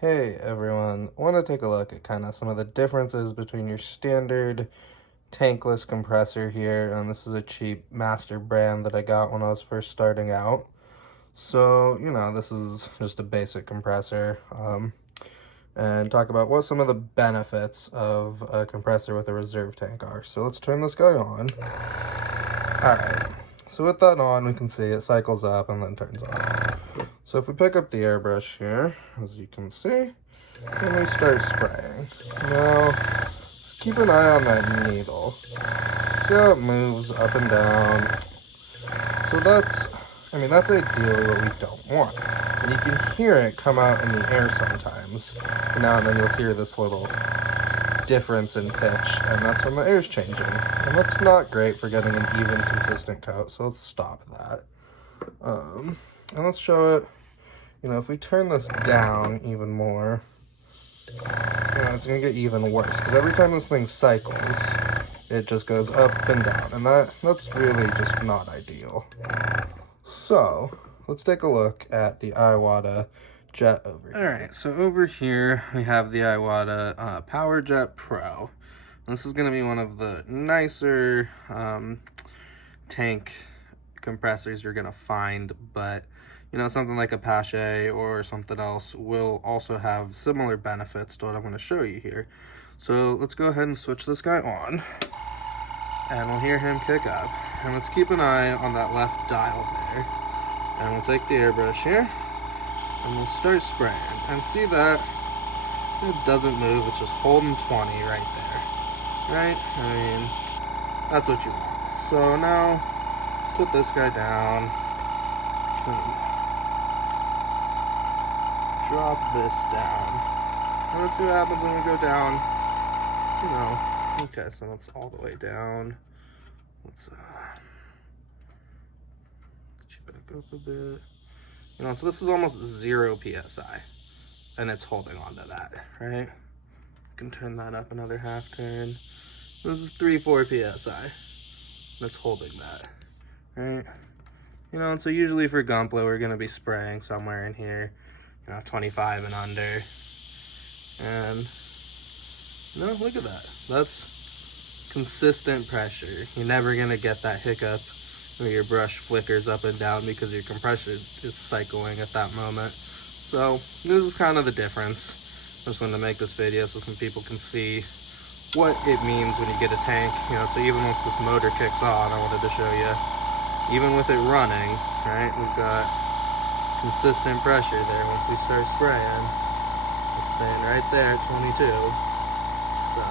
Hey everyone, I want to take a look at kind of some of the differences between your standard tankless compressor here, and this is a cheap master brand that I got when I was first starting out. So, this is just a basic compressor, and talk about what some of the benefits of a compressor with a reserve tank are. So let's turn this guy on. Alright, so with that on, we can see it cycles up and then turns off. So if we pick up the airbrush here, as you can see, and we start spraying. Now, just keep an eye on that needle. See how it moves up and down. So that's ideally what we don't want. And you can hear it come out in the air sometimes. And now and then you'll hear this little difference in pitch, and that's when the air's changing. And that's not great for getting an even, consistent coat, so let's stop that. And let's show it, if we turn this down even more, it's going to get even worse, because every time this thing cycles, it just goes up and down, and that's really just not ideal. So, let's take a look at the Iwata Jet over here. Alright, so over here, we have the Iwata Power Jet Pro. This is going to be one of the nicer tank compressors you're going to find, but something like a Pache or something else will also have similar benefits to what I'm going to show you here. So let's go ahead and switch this guy on, and we'll hear him kick up. And let's keep an eye on that left dial there. And we'll take the airbrush here, and we'll start spraying. And see that it doesn't move, it's just holding 20 right there. Right? That's what you want. So now, let's put this guy down. Drop this down, and let's see what happens when we go down. Okay, so that's all the way down. Let's get you back up a bit. So this is almost 0 psi, and it's holding on to that, right? I can turn that up another half turn. This is 3-4 psi. That's holding that, right? So usually for Gunpla, we're gonna be spraying somewhere in here, 25 and under. And look at that. That's consistent pressure. You're never gonna get that hiccup where your brush flickers up and down because your compressor is cycling at that moment. So this is kind of the difference. I just wanted to make this video so some people can see what it means when you get a tank. So even once this motor kicks on, I wanted to show you, even with it running, right, we've got consistent pressure there once we start spraying. It's staying right there at 22. So